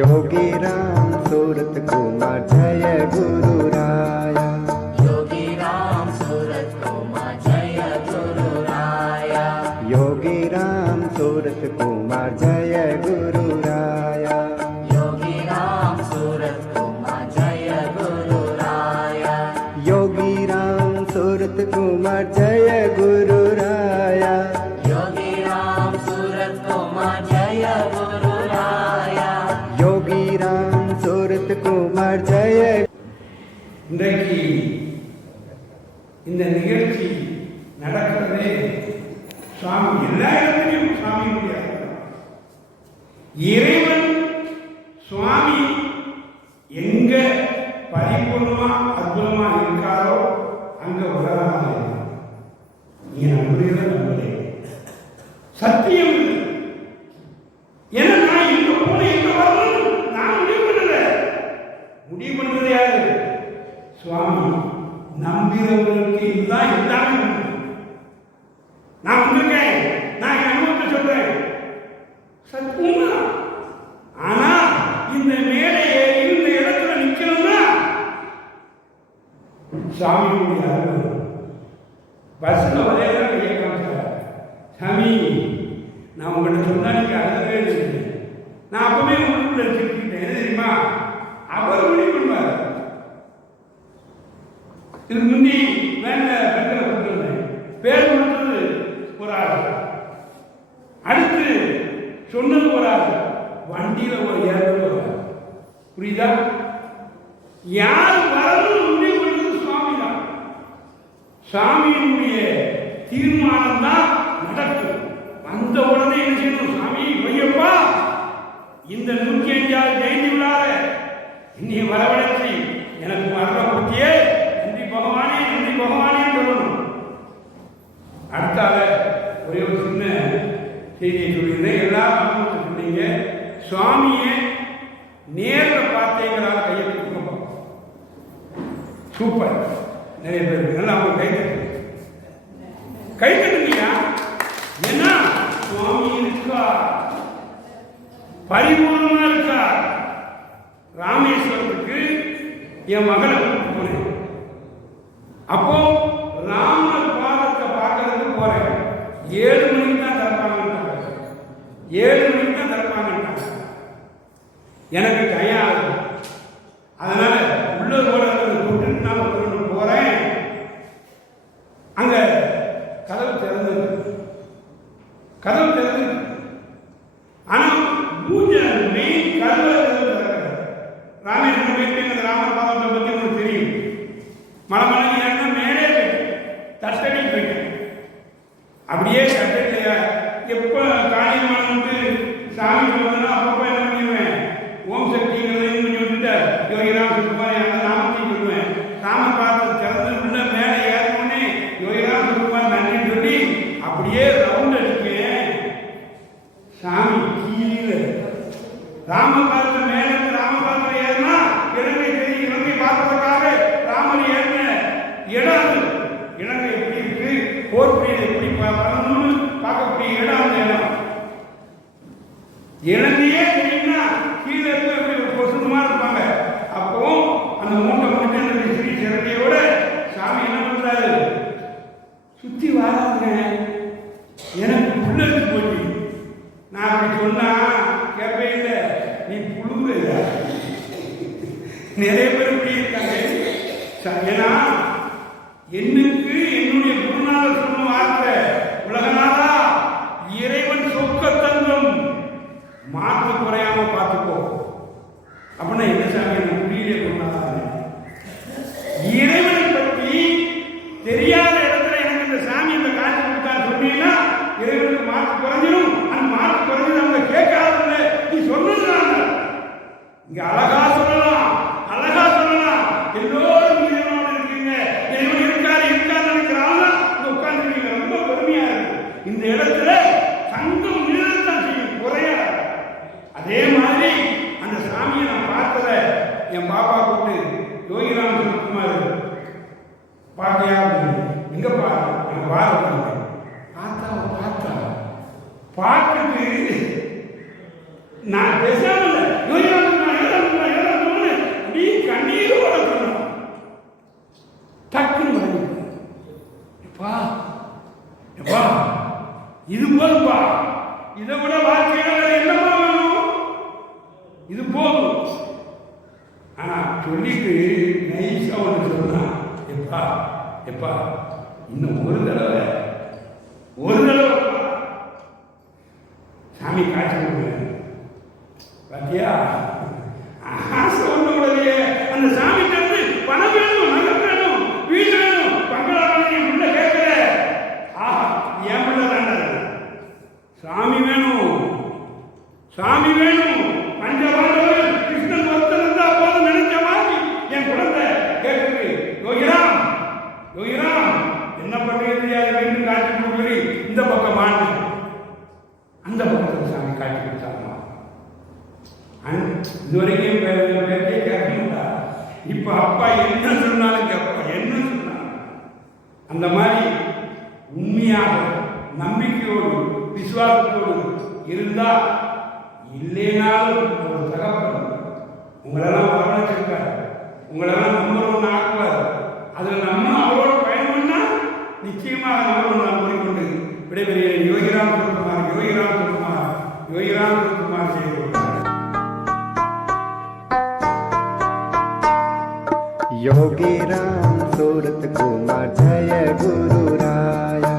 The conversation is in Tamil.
योगी राम सूरत कुमार जय गुरु राया। योगी राम सूरत कुमार जय गुरु राया। योगी राम सूरत कुमार जय गुरु राया। योगी राम सूरत कुमार जय गुरु राया। योगी राम सूरत कुमार जय गुरु राया। योगी राम सूरत कुमार जय गुरु राया। योगी राम सूरत कुमार जय। இன்றைக்கு இந்த நிகழ்ச்சி நடக்கிறதே சுவாமி எல்லா இடத்துலையும் சுவாமியுடைய இறைவன் சுவாமி எங்க பரிபூர்ணமா அற்புதமா இருக்காரோ அங்க உலகமாக நீ நம்புறீங்களா நம்புறே சத்தியம் இது. ஏன்னா நான் இங்க போன எங்க வரணும் நான் முடிவு பண்ணல. முடிவு பண்றது யாரு? சுவாமி. நம்புகிறவர்களுக்கு இதுதான் எல்லாமே உண்டு. நான் வந்திருக்கேன், நான் என் அனுபவத்தை சொல்றேன். சத்தியமா. ஆனா இந்த மேடையே இந்த இடத்துல நிக்கணும்னா சாமியுடைய அருள். பஸ்ல ஒரே கையை காமிச்சார். சாமி நான் உங்கள்கிட்ட சொன்னா நீங்க அழுதவே இல்லை. நான் அப்பவே உங்களுக்குள்ள சிக்கிட்டேன். எது தெரியுமா? அவர் முடிவு பண்ணுவார். இது முந்தி வேண்ட பெண்களை கொடுத்துருந்தேன். பேர் கொடுத்தது ஒரு ஆள், அடுத்து சொன்னது ஒரு ஆள், வண்டியில ஒரு ஏறது ஒரு ஆள். புரியுதா? யார் வரணும் முடிவு பண்ணுறது சுவாமி தான். சாமியினுடைய தீர்மானம் தான் நடக்கும். வந்த உடனே என்ன செய்யணும்? சாமி ஐயப்பா, இந்த 105வது ஜெயந்தி விழாவை இன்னைய வரவழைச்சி எனக்கு வர்ற பற்றியே நன்றி பகவானே நன்றி பகவானே சொல்லணும். அடுத்தால ஒரே ஒரு சின்ன செய்தியை சொல்லியிருந்தேன். எல்லாரும் அனுபவத்தை சொன்னீங்க. சுவாமியை நேரில் பார்த்தேங்கிறால கையை கொடுக்க சூப்பர். நிறைய பேர் நல்லா அவங்க கை தட்டுங்க. ஏன்னா சுவாமி இருக்கா, பரிபூர்ணமா இருக்கா. ராமேஸ்வரத்துக்கு என் மகளை கூப்பிட்டு போனேன். அப்போ ராமர் பாதத்தை பார்க்கறதுக்கு போறேன். 7 மணிக்கு தான் திறப்பாங்கன்றாங்க. 7 மணிக்கு தான் திறப்பாங்கன்றாங்க. எனக்கு டைம் ஆகுது. அதனால உள்ளதோட கூப்பிட்டு நான் போறேன். அங்க கதவு திறந்தது. ஆனா பூஜை மெயின் கதவு ராமேஸ்வரம் போயிட்டு அந்த ராமர் பாதத்தை பற்றி உங்களுக்கு தெரியும். மலை மேலே போயிட்டு தட்டடி போயிட்டு அப்படியே தட்டடியா எப்போ காரியமானு சாமி சொல்லணும்னா அப்பப்போ என்ன பண்ணிடுவேன்? ஓம் சக்திங்கிறதையும் கொஞ்சம் விட்டுட்டு யோகி ராம் சுகுமார் அந்த நாமத்தையும் சொல்லுவேன். ராமர் பாதத்தை திறந்து உள்ள மேலே ஏறணுன்னே யோகி ராம் சுகுமார் நன்றின்னு சொல்லி அப்படியே ரவுண்ட் அடிப்பேன். சாமி கீழே ராமபாதத்தை மேலே ராமபாதத்தை ஏறினா இலங்கை தெரியும். இலங்கை பார்ப்பதற்காக ராமர் ஏறின இடம். இலங்கை எப்படி இருக்கு, போர் புரியல் எப்படி பண்ணணும்னு பார்க்கக்கூடிய இடம் அந்த இடம். இலங்கையே தெரியும்னா கீழே இருக்க எப்படி பொசுமா இருப்பாங்க. அப்போ அந்த மூட்டை மூட்டை ஸ்ரீ சிறந்தையோட சாமி என்ன பண்றாரு? சுத்தி வராங்க. எனக்கு புள்ளது போச்சு. நான் அப்படி சொன்னா கேட்பே இல்லை. நீ புழுங்குற நிறைய பேர் இப்படி இருக்காங்க. ஏன்னா என்னுக்கு என்னுடைய குருநாதர் சொன்ன வார்த்தை, உலகநாதா இறைவன் சொக்க தங்கம் மாற்று குறையாம பார்த்துக்கோ. அப்படின்னா என்ன சாமி? எனக்கு புரியலே கொண்டாங்க. இறைவனை பற்றி தெரியாத இடத்துல எனக்கு இந்த சாமி இந்த காட்சி கொடுத்தா சொன்னீங்கன்னா இறைவனுக்கு மாற்று குறைஞ்சிடும். அந்த மாற்று குறைஞ்சது அவங்க கேட்காத நீ சொன்னதுனால இங்க அழகா சொல்லலாம், அழகா சொல்லலாம். எல்லோரும் இறைவனோடு இருக்கீங்க, இறைவன் இருக்காரு நினைக்கிறாங்க. உட்கார்ந்துருக்கீங்க. ரொம்ப பெருமையா இருக்கு. இந்த இடத்துல தங்கம் நிறுத்தான் செய்யும், குறையா. அதே மாதிரி அந்த சாமியை நான் பார்த்தத என் பாப்பா கூப்பிட்டு யோகி ராம் சுகுமார் பார்த்தியா? எங்க பாரு பார்த்தா பார்த்துட்டு நான் பேசாம யோகி ராம் இது போதும்பா. இதை விட வாழ்க்கையில வேற என்னமா வேணும்? இது போதும். ஆனா சொல்லிட்டு நைஸா ஒன்று சொன்னா, எப்பா எப்பா இன்னும் ஒரு தடவை சாமி காட்சி கொடுங்க. பாத்தியா, ஆசை ஒண்ணு கூடலையே. அந்த சாமி கிட்ட பணம் வேணும், நகை வேணும், வீடு வேணும், பங்களா வேணும், உள்ள கேட்கல. ஆஹா, என் பிள்ளை தாண்டா. சாமி வேணும், சாமி வேணும். பஞ்சபாண்டவர் கிருஷ்ணன் ஒருத்தர் இருந்தா போதும் நினைச்ச மாதிரி என் குழந்தை கேட்குது. யோகிராம் யோகிராம் என்ன பண்றது தெரியாது, மீண்டும் காட்சி கொடுக்குறீ. இந்த பக்கம் மாட்டு, அந்த பக்கத்துக்கு சாமி காட்சி கொடுத்தாங்க. இதுவரைக்கும் பேச்சே கேட்கணும்டா. இப்ப அப்பா என்ன சொன்னாலும் கேட்பா, என்ன சொன்னாலும். அந்த மாதிரி உண்மையாக நம்பிக்கையோடு விசுவாசத்தோடு இருந்தா, இல்லைனாலும் ஒரு தகப்பன் உங்களெல்லாம் வரவழைச்சிருக்கார், உங்களெல்லாம் நம்பர் ஒன்று ஆக்குவார். அதில் நம்ம அவரோட பயணம்னா நிச்சயமாக நம்பர் ஒன்று கூறிக்கொண்டு விடைபெறுகிறேன். யோகிராம் சுரத்குமார், யோகிராம் சுரத்குமார், யோகிராம் சுரத்குமார் செய்து योगी राम सूरत कुमार जय गुरु राया।